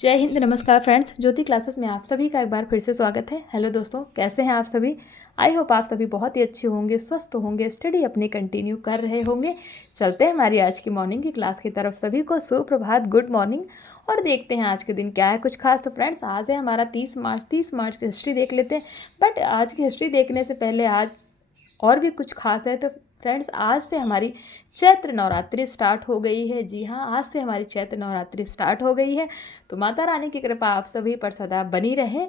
जय हिंद। नमस्कार फ्रेंड्स, ज्योति क्लासेस में आप सभी का एक बार फिर से स्वागत है। हेलो दोस्तों, कैसे हैं आप सभी? आई होप आप सभी बहुत ही अच्छे होंगे, स्वस्थ होंगे, स्टडी अपनी कंटिन्यू कर रहे होंगे। चलते हैं हमारी आज की मॉर्निंग की क्लास की तरफ। सभी को सुप्रभात, गुड मॉर्निंग। और देखते हैं आज के दिन क्या है कुछ खास। तो फ्रेंड्स, आज है हमारा 30 मार्च की हिस्ट्री देख लेते हैं। बट आज की हिस्ट्री देखने से पहले आज और भी कुछ खास है। तो फ्रेंड्स, आज से हमारी चैत्र नवरात्रि स्टार्ट हो गई है। जी हाँ, आज से हमारी चैत्र नवरात्रि स्टार्ट हो गई है। तो माता रानी की कृपा आप सभी पर सदा बनी रहे।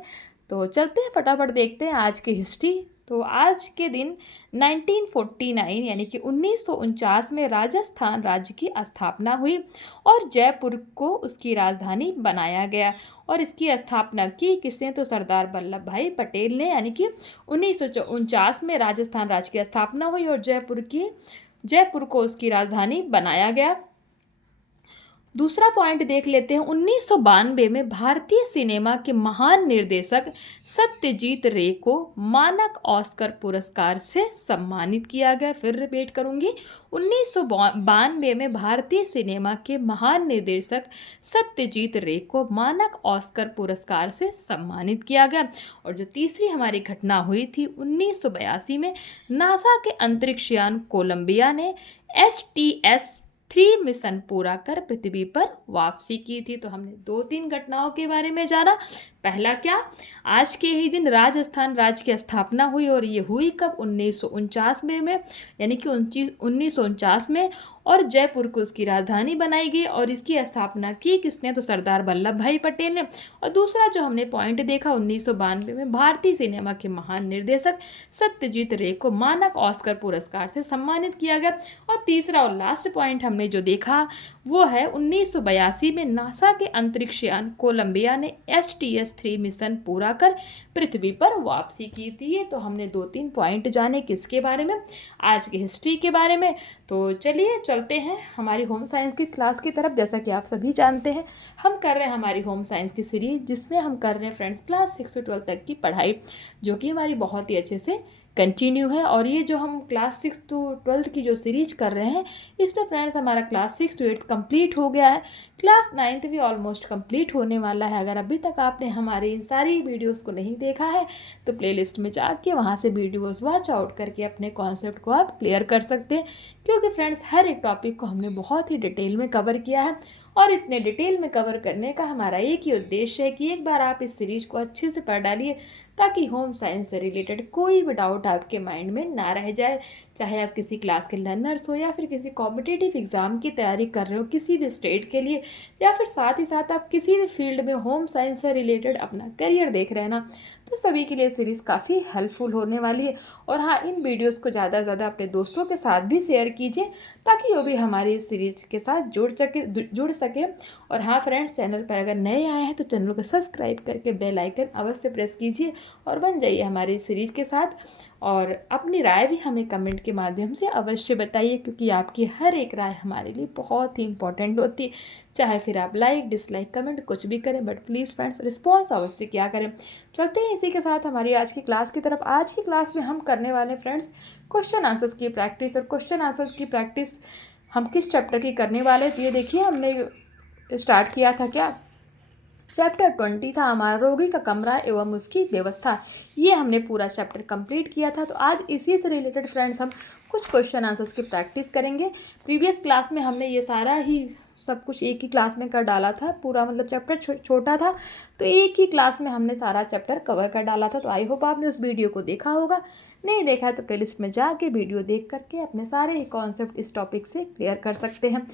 तो चलते हैं, फटाफट देखते हैं आज की हिस्ट्री। तो आज के दिन 1949 यानी कि 1949 में राजस्थान राज्य की स्थापना हुई और जयपुर को उसकी राजधानी बनाया गया। और इसकी स्थापना की किसने? तो सरदार वल्लभ भाई पटेल ने। यानी कि 1949 में राजस्थान राज्य की स्थापना हुई और जयपुर को उसकी राजधानी बनाया गया। दूसरा पॉइंट देख लेते हैं। 1992 में भारतीय सिनेमा के महान निर्देशक सत्यजीत रे को मानक ऑस्कर पुरस्कार से सम्मानित किया गया। फिर रिपीट करूंगी, 1992 में भारतीय सिनेमा के महान निर्देशक सत्यजीत रे को मानक ऑस्कर पुरस्कार से सम्मानित किया गया। और जो तीसरी हमारी घटना हुई थी 1982 में, नासा के अंतरिक्ष यान कोलंबिया ने STS-3 मिशन पूरा कर पृथ्वी पर वापसी की थी। तो हमने 2-3 घटनाओं के बारे में जाना। पहला क्या, आज के ही दिन राजस्थान राज्य की स्थापना हुई और ये हुई कब? 1949 में यानी कि 1949 में। और जयपुर को उसकी राजधानी बनाई गई और इसकी स्थापना की किसने? तो सरदार वल्लभ भाई पटेल ने। और दूसरा जो हमने पॉइंट देखा, 1992 में भारतीय सिनेमा के महान निर्देशक सत्यजीत रे को मानक ऑस्कर पुरस्कार से सम्मानित किया गया। और तीसरा और लास्ट पॉइंट हमने जो देखा वो है 1982 में नासा के अंतरिक्ष यान कोलंबिया ने STS-3 मिशन पूरा कर पृथ्वी पर वापसी की थी। ये तो हमने 2-3 पॉइंट जाने किसके बारे में? आज की हिस्ट्री के बारे में। तो चलिए चलते हैं हमारी होम साइंस की क्लास की तरफ। जैसा कि आप सभी जानते हैं, हम कर रहे हैं हमारी होम साइंस की सीरीज, जिसमें हम कर रहे हैं फ्रेंड्स क्लास 6 से 12 तक की पढ़ाई, जो कि हमारी बहुत ही अच्छे से कंटिन्यू है। और ये जो हम क्लास 6 to 12 की जो सीरीज कर रहे हैं, इसमें फ्रेंड्स हमारा क्लास 6 to 8 कंप्लीट हो गया है। क्लास 9th भी ऑलमोस्ट कंप्लीट होने वाला है। अगर अभी तक आपने हमारी इन सारी वीडियोस को नहीं देखा है तो प्लेलिस्ट में जाके वहाँ से वीडियोस वॉच आउट करके अपने कॉन्सेप्ट को आप क्लियर कर सकते हैं। क्योंकि फ्रेंड्स, हर एक टॉपिक को हमने बहुत ही डिटेल में कवर किया है और इतने डिटेल में कवर करने का हमारा एक ही उद्देश्य है कि एक बार आप इस सीरीज को अच्छे से पढ़ डालिए, ताकि होम साइंस से रिलेटेड कोई भी डाउट आपके माइंड में ना रह जाए। चाहे आप किसी क्लास के लर्नर्स हो या फिर किसी कॉम्पिटिटिव एग्जाम की तैयारी कर रहे हो किसी भी स्टेट के लिए, या फिर साथ ही साथ आप किसी भी फील्ड में होम साइंस से रिलेटेड अपना करियर देख रहे हैं ना, तो सभी के लिए सीरीज़ काफ़ी हेल्पफुल होने वाली है। और हाँ, इन वीडियोस को ज़्यादा से ज़्यादा अपने दोस्तों के साथ भी शेयर कीजिए, ताकि वो भी हमारी इस सीरीज़ के साथ जुड़ सके। और हाँ फ्रेंड्स, चैनल पर अगर नए आए हैं तो चैनल को सब्सक्राइब करके बेल आइकन अवश्य प्रेस कीजिए और बन जाइए हमारी सीरीज़ के साथ। और अपनी राय भी हमें कमेंट के माध्यम से अवश्य बताइए, क्योंकि आपकी हर एक राय हमारे लिए बहुत ही इंपॉर्टेंट होती है। चाहे फिर आप लाइक, डिसलाइक, कमेंट कुछ भी करें, बट प्लीज़ फ्रेंड्स रिस्पॉन्स अवश्य क्या करें। चलते हैं इसी के साथ हमारी आज की क्लास की तरफ। आज की क्लास में हम करने वाले फ्रेंड्स क्वेश्चन आंसर्स की प्रैक्टिस। और क्वेश्चन आंसर्स की प्रैक्टिस हम किस चैप्टर की करने वाले हैं? तो ये देखिए, हमने स्टार्ट किया था क्या? चैप्टर 20 था हमारा, रोगी का कमरा एवं उसकी व्यवस्था। ये हमने पूरा चैप्टर कंप्लीट किया था। तो आज इसी से रिलेटेड फ्रेंड्स हम कुछ क्वेश्चन आंसर्स की प्रैक्टिस करेंगे। प्रीवियस क्लास में हमने ये सारा ही सब कुछ एक ही क्लास में कर डाला था। पूरा मतलब चैप्टर छोटा था, तो एक ही क्लास में हमने सारा चैप्टर कवर कर डाला था। तो आई होप आपने उस वीडियो को देखा होगा। नहीं देखा है तो प्लेलिस्ट में जाके वीडियो देख करके अपने सारे कॉन्सेप्ट इस टॉपिक से क्लियर कर सकते हैं।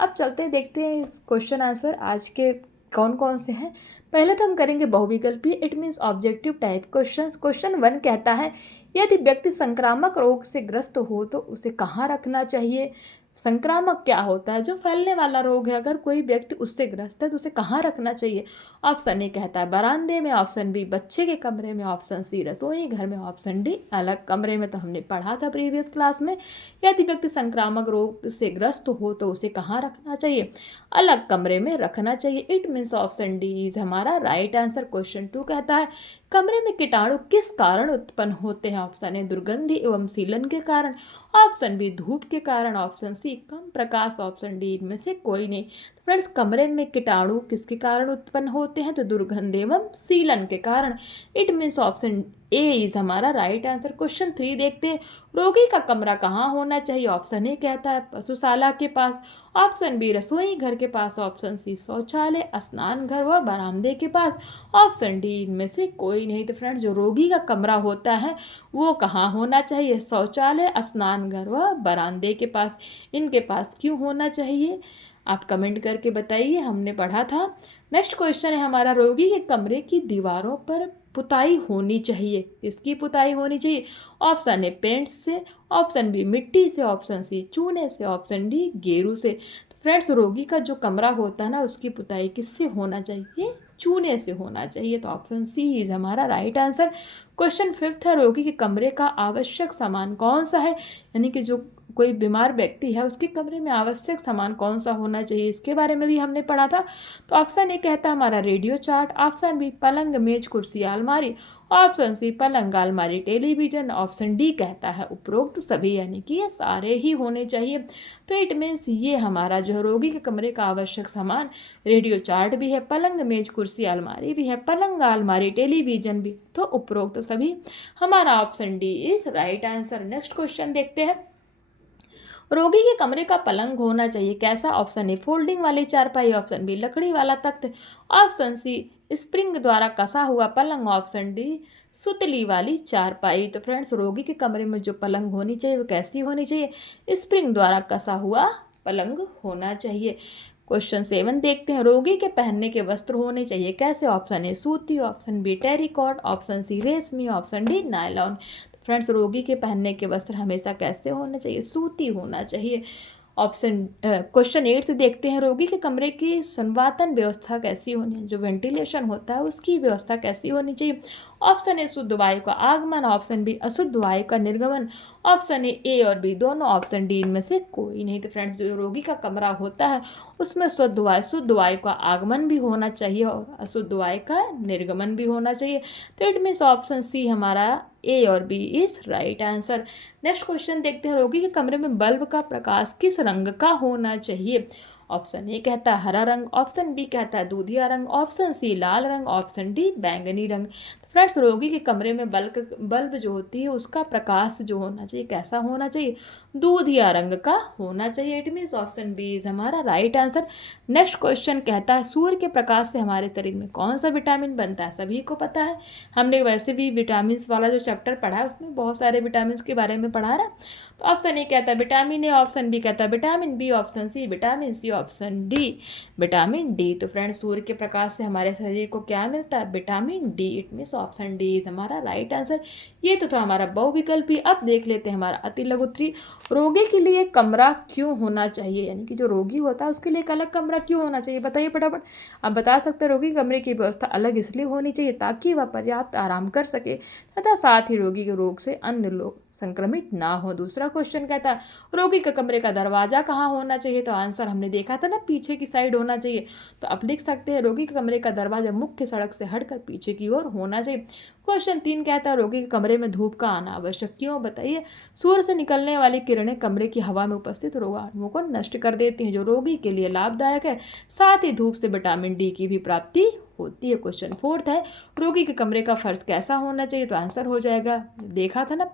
अब चलते देखते हैं क्वेश्चन आंसर आज के कौन कौन से हैं। पहले तो हम करेंगे बहुविकल्पी, it means objective type question. Question 1 कहता है, यदि व्यक्ति संक्रामक रोग से ग्रस्त हो तो उसे कहाँ रखना चाहिए? संक्रामक क्या होता है? जो फैलने वाला रोग है। अगर कोई व्यक्ति उससे ग्रस्त है तो उसे कहाँ रखना चाहिए? ऑप्शन ए कहता है बरामदे में, ऑप्शन बी बच्चे के कमरे में, ऑप्शन सी रसोई घर में, ऑप्शन डी अलग कमरे में। तो हमने पढ़ा था प्रीवियस क्लास में, यदि व्यक्ति संक्रामक रोग से ग्रस्त हो तो उसे कहाँ रखना चाहिए? अलग कमरे में रखना चाहिए। It means option D is हमारा राइट आंसर। क्वेश्चन 2 कहता है, कमरे में कीटाणु किस कारण उत्पन्न होते हैं? ऑप्शन ए दुर्गंधी एवं सीलन के कारण, ऑप्शन बी धूप के कारण, ऑप्शन सी कम प्रकाश, ऑप्शन डी इनमें से कोई नहीं। फ्रेंड्स, कमरे में कीटाणु किसके कारण उत्पन्न होते हैं? तो दुर्गंध एवं सीलन के कारण। It means option A is हमारा राइट आंसर। क्वेश्चन 3 देखते हैं, रोगी का कमरा कहाँ होना चाहिए? ऑप्शन ए कहता है पशुशाला के पास, ऑप्शन बी रसोई घर के पास, ऑप्शन सी शौचालय स्नान घर व बरामदे के पास, ऑप्शन डी इनमें से कोई नहीं। तो फ्रेंड्स, जो रोगी का कमरा होता है वो कहाँ होना चाहिए? शौचालय स्नान घर व बरामदे के पास। इनके पास क्यों होना चाहिए? आप कमेंट करके बताइए, हमने पढ़ा था। नेक्स्ट क्वेश्चन है हमारा, रोगी के कमरे की दीवारों पर पुताई होनी चाहिए। किसकी पुताई होनी चाहिए? ऑप्शन ए पेंट से, ऑप्शन बी मिट्टी से, ऑप्शन सी चूने से, ऑप्शन डी गेरू से। तो फ्रेंड्स, रोगी का जो कमरा होता है ना उसकी पुताई किससे होना चाहिए? चूने से होना चाहिए। तो ऑप्शन सी इज हमारा राइट आंसर। क्वेश्चन 5 है, रोगी के कमरे का आवश्यक सामान कौन सा है? यानी कि जो कोई बीमार व्यक्ति है उसके कमरे में आवश्यक सामान कौन सा होना चाहिए, इसके बारे में भी हमने पढ़ा था। तो ऑप्शन ए कहता है हमारा रेडियो चार्ट, ऑप्शन बी पलंग मेज कुर्सी अलमारी, ऑप्शन सी पलंग अलमारी टेलीविजन, ऑप्शन डी कहता है उपरोक्त सभी, यानी कि ये सारे ही होने चाहिए। तो इट मीन्स ये हमारा जो रोगी के कमरे का आवश्यक सामान रेडियो चार्ट भी है, पलंग मेज कुर्सी अलमारी भी है, पलंग अलमारी टेलीविजन भी, तो उपरोक्त सभी। हमारा option D is right answer. Next question देखते हैं, रोगी के कमरे का पलंग होना चाहिए कैसा? ऑप्शन ए फोल्डिंग वाली चारपाई, ऑप्शन बी लकड़ी वाला तख्त, ऑप्शन सी स्प्रिंग द्वारा कसा हुआ पलंग, ऑप्शन डी सुतली वाली चारपाई। तो फ्रेंड्स, रोगी के कमरे में जो पलंग होनी चाहिए वो कैसी होनी चाहिए? स्प्रिंग द्वारा कसा हुआ पलंग होना चाहिए। क्वेश्चन 7 देखते हैं, रोगी के पहनने के वस्त्र होने चाहिए कैसे? ऑप्शन ए सूती, ऑप्शन बी टेरिकॉट, ऑप्शन सी रेशमी, ऑप्शन डी नायलॉन। फ्रेंड्स, रोगी के पहनने के वस्त्र हमेशा कैसे होने चाहिए? सूती होना चाहिए। क्वेश्चन 8 से देखते हैं, रोगी के कमरे की संवातन व्यवस्था कैसी होनी है? जो वेंटिलेशन होता है उसकी व्यवस्था कैसी होनी चाहिए? ऑप्शन ए शुद्ध वायु का आगमन, ऑप्शन बी अशुद्ध वायु का निर्गमन, ऑप्शन ए और बी दोनों, ऑप्शन डी इनमें से कोई नहीं। तो फ्रेंड्स, जो रोगी का कमरा होता है उसमें शुद्ध वायु का आगमन भी होना चाहिए और अशुद्ध वायु का निर्गमन भी होना चाहिए। तो इट मीन्स ऑप्शन सी हमारा ए और B is right answer. Next question देखते हैं, रोगी के कमरे में बल्ब का प्रकाश किस रंग का होना चाहिए? ऑप्शन ए कहता है हरा रंग, ऑप्शन बी कहता है दूधिया रंग, ऑप्शन सी लाल रंग, ऑप्शन डी बैंगनी रंग। फ्रेंड्स, रोगी के कमरे में बल्ब जो होती है उसका प्रकाश जो होना चाहिए कैसा होना चाहिए? दूधिया रंग का होना चाहिए। It means option B is हमारा राइट आंसर। नेक्स्ट क्वेश्चन कहता है, सूर्य के प्रकाश से हमारे शरीर में कौन सा विटामिन बनता है? सभी को पता है, हमने वैसे भी विटामिन वाला जो चैप्टर पढ़ा है उसमें बहुत सारे विटामिन के बारे में पढ़ा है। तो ऑप्शन ए कहता है विटामिन ए, ऑप्शन बी कहता है vitamin B, option C vitamin C, option D vitamin D. तो फ्रेंड्स, सूर्य के प्रकाश से हमारे शरीर को क्या मिलता है? Vitamin D. It means option D is हमारा राइट आंसर। ये तो था हमारा बहुविकल्पी। अब देख लेते हैं हमारा अति लघुत्तरी, रोगी के लिए कमरा क्यों होना चाहिए? यानी कि जो रोगी होता है उसके लिए एक अलग कमरा क्यों होना चाहिए? बताइए फटाफट। आप बता सकते हैं रोगी कमरे की व्यवस्था अलग इसलिए होनी चाहिए ताकि वह पर्याप्त आराम कर सके तथा साथ ही रोगी के रोग से अन्य लोग संक्रमित ना हो। दूसरा क्वेश्चन कहता है, रोगी के कमरे का दरवाजा कहाँ होना चाहिए? तो आंसर हमने देखा था ना, पीछे की साइड होना चाहिए। तो आप लिख सकते हैं रोगी के कमरे का दरवाजा मुख्य सड़क से हटकर पीछे की ओर होना चाहिए। क्वेश्चन 3 कहता है, रोगी के कमरे में धूप का आना आवश्यक क्यों? बताइए। सूर्य से निकलने वाली किरणें कमरे की हवा में उपस्थित रोगाणुओं को नष्ट कर देती हैं जो रोगी के लिए लाभदायक है। साथ ही धूप से विटामिन डी की भी प्राप्ति होती है। क्वेश्चन 4 है, रोगी के कमरे का फर्श कैसा होना चाहिए? तो आंसर हो जाएगा, देखा था ना,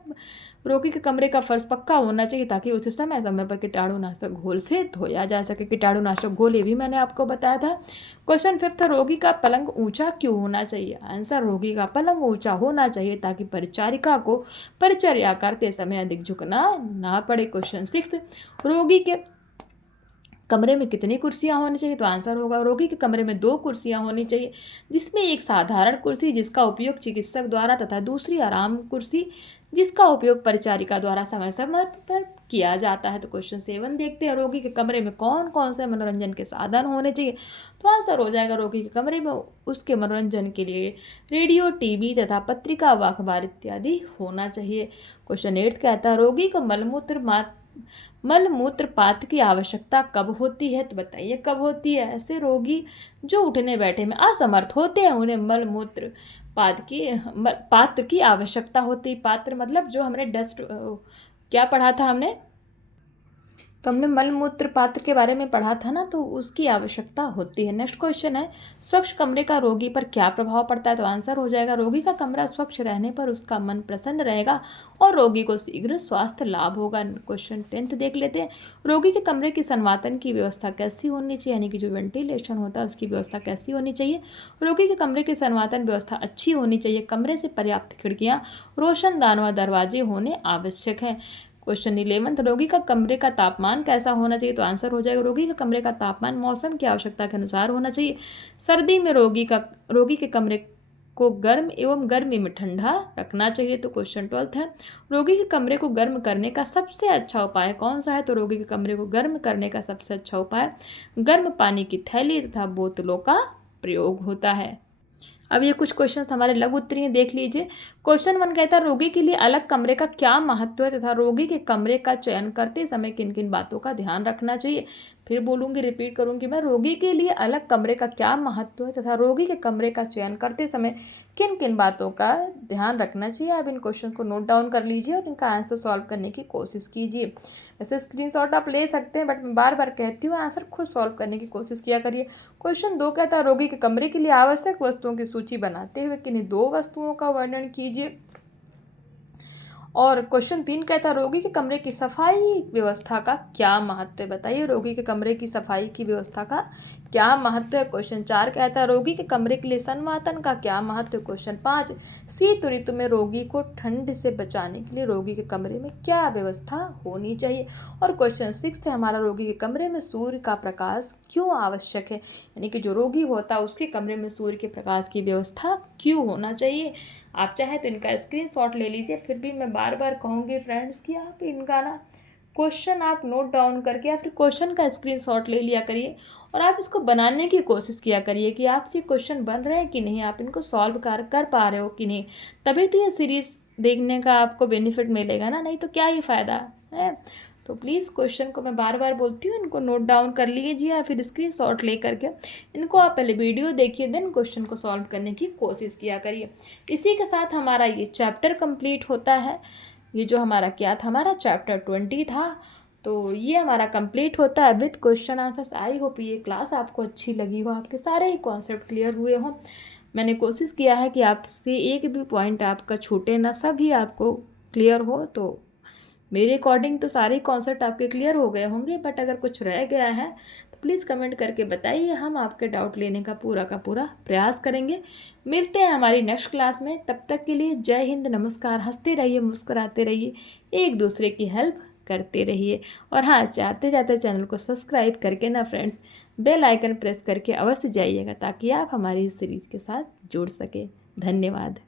रोगी के कमरे का फर्श पक्का होना चाहिए ताकि उसे समय समय पर कीटाणुनाशक घोल से धोया जा सके। कीटाणुनाशक घोल ये भी मैंने आपको बताया था। क्वेश्चन 5 है, रोगी का पलंग ऊंचा क्यों होना चाहिए? आंसर, रोगी का पलंग ऊंचा होना चाहिए ताकि परिचारिका को परिचर्या करते समय अधिक झुकना ना पड़े। क्वेश्चन 6, रोगी के कमरे में कितनी कुर्सियां होनी चाहिए? तो आंसर होगा, रोगी के कमरे में 2 कुर्सियां होनी चाहिए, जिसमें एक साधारण कुर्सी जिसका उपयोग चिकित्सक द्वारा तथा दूसरी आराम कुर्सी जिसका उपयोग परिचारिका द्वारा समय समय पर किया जाता है। तो क्वेश्चन 7 देखते हैं, रोगी के कमरे में कौन कौन से मनोरंजन के साधन होने चाहिए? तो आंसर हो जाएगा, रोगी के कमरे में उसके मनोरंजन के लिए रेडियो, टीवी तथा पत्रिका व अखबार इत्यादि होना चाहिए। क्वेश्चन 8 कहता है, रोगी को मलमूत्र पात्र की आवश्यकता कब होती है? तो बताइए कब होती है? ऐसे रोगी जो उठने बैठे में असमर्थ होते हैं उन्हें मलमूत्र पात्र की आवश्यकता होती है। पात्र मतलब जो हमने डस्ट क्या पढ़ा था हमने? तो हमने मल मूत्र पात्र के बारे में पढ़ा था ना, तो उसकी आवश्यकता होती है। नेक्स्ट क्वेश्चन है, स्वच्छ कमरे का रोगी पर क्या प्रभाव पड़ता है? तो आंसर हो जाएगा, रोगी का कमरा स्वच्छ रहने पर उसका मन प्रसन्न रहेगा और रोगी को शीघ्र स्वास्थ्य लाभ होगा। क्वेश्चन 10th देख लेते हैं, रोगी के कमरे की संवातन की व्यवस्था कैसी होनी चाहिए, यानी कि जो वेंटिलेशन होता है उसकी व्यवस्था कैसी होनी चाहिए? रोगी के कमरे की संवातन व्यवस्था अच्छी होनी चाहिए। कमरे से पर्याप्त खिड़कियाँ, रोशनदान व दरवाजे होने आवश्यक हैं। क्वेश्चन 11, रोगी का कमरे का तापमान कैसा होना चाहिए? तो आंसर हो जाएगा, रोगी के कमरे का तापमान मौसम की आवश्यकता के अनुसार होना चाहिए। सर्दी में रोगी के कमरे को गर्म एवं गर्मी में ठंडा रखना चाहिए। तो क्वेश्चन 12 है, रोगी के कमरे को गर्म करने का सबसे अच्छा उपाय कौन सा है? तो रोगी के कमरे को गर्म करने का सबसे अच्छा उपाय गर्म पानी की थैली तथा बोतलों का प्रयोग होता है। अब ये कुछ क्वेश्चन हमारे लघु उत्तरीय देख लीजिए। क्वेश्चन 1 कहता है, रोगी के लिए अलग कमरे का क्या महत्व है तथा रोगी के कमरे का चयन करते समय किन किन बातों का ध्यान रखना चाहिए? फिर बोलूँगी, रिपीट करूँगी मैं, रोगी के लिए अलग कमरे का क्या महत्व है तथा रोगी के कमरे का चयन करते समय किन किन बातों का ध्यान रखना चाहिए? आप इन क्वेश्चन को नोट डाउन कर लीजिए और इनका आंसर सॉल्व करने की कोशिश कीजिए। वैसे स्क्रीनशॉट आप ले सकते हैं, बट मैं बार बार कहती हूँ आंसर खुद सॉल्व करने की कोशिश किया करिए। क्वेश्चन 2 कहता है, रोगी के कमरे के लिए आवश्यक वस्तुओं की सूची बनाते हुए किन्हीं 2 वस्तुओं का वर्णन कीजिए। और क्वेश्चन 3 कहता है, रोगी के कमरे की सफाई व्यवस्था का क्या महत्व है? बताइए, रोगी के कमरे की सफाई की व्यवस्था का क्या महत्व है? क्वेश्चन 4 कहता है, रोगी के कमरे के लिए संवातन का क्या महत्व है? क्वेश्चन 5, शीत ऋतु में रोगी को ठंड से बचाने के लिए रोगी के कमरे में क्या व्यवस्था होनी चाहिए? और क्वेश्चन 6 है हमारा, रोगी के कमरे में सूर्य का प्रकाश क्यों आवश्यक है? यानी कि जो रोगी होता है उसके कमरे में सूर्य के प्रकाश की व्यवस्था क्यों होना चाहिए? आप चाहे तो इनका स्क्रीनशॉट ले लीजिए। फिर भी मैं बार बार कहूँगी फ्रेंड्स कि आप इनका ना क्वेश्चन आप नोट डाउन करके या फिर क्वेश्चन का स्क्रीनशॉट ले लिया करिए और आप इसको बनाने की कोशिश किया करिए कि आपसे क्वेश्चन बन रहे हैं कि नहीं, आप इनको सॉल्व कर पा रहे हो कि नहीं। तभी तो ये सीरीज़ देखने का आपको बेनिफिट मिलेगा ना, नहीं तो क्या ही फ़ायदा है। तो प्लीज़ क्वेश्चन को मैं बार बार बोलती हूँ, इनको नोट डाउन कर लीजिए या फिर स्क्रीनशॉट ले करके इनको आप पहले वीडियो देखिए, देन क्वेश्चन को सॉल्व करने की कोशिश किया करिए। इसी के साथ हमारा ये चैप्टर कंप्लीट होता है। ये जो हमारा क्या था, हमारा चैप्टर 20 था, तो ये हमारा कंप्लीट होता है with question answers. I hope ये क्लास आपको अच्छी लगी हो, आपके सारे ही कॉन्सेप्ट क्लियर हुए हों। मैंने कोशिश किया है कि आपसे एक भी पॉइंट आपका छूटे ना, सभी आपको क्लियर हो। तो मेरे अकॉर्डिंग तो सारे कॉन्सेप्ट आपके क्लियर हो गए होंगे, बट अगर कुछ रह गया है तो प्लीज़ कमेंट करके बताइए, हम आपके डाउट लेने का पूरा प्रयास करेंगे। मिलते हैं हमारी नेक्स्ट क्लास में, तब तक के लिए जय हिंद, नमस्कार। हंसते रहिए, मुस्कुराते रहिए, एक दूसरे की हेल्प करते रहिए। और हाँ, जाते जाते चैनल को सब्सक्राइब करके ना फ्रेंड्स बेल आइकन प्रेस करके अवश्य जाइएगा, ताकि आप हमारी इस सीरीज़ के साथ जुड़ सके। धन्यवाद।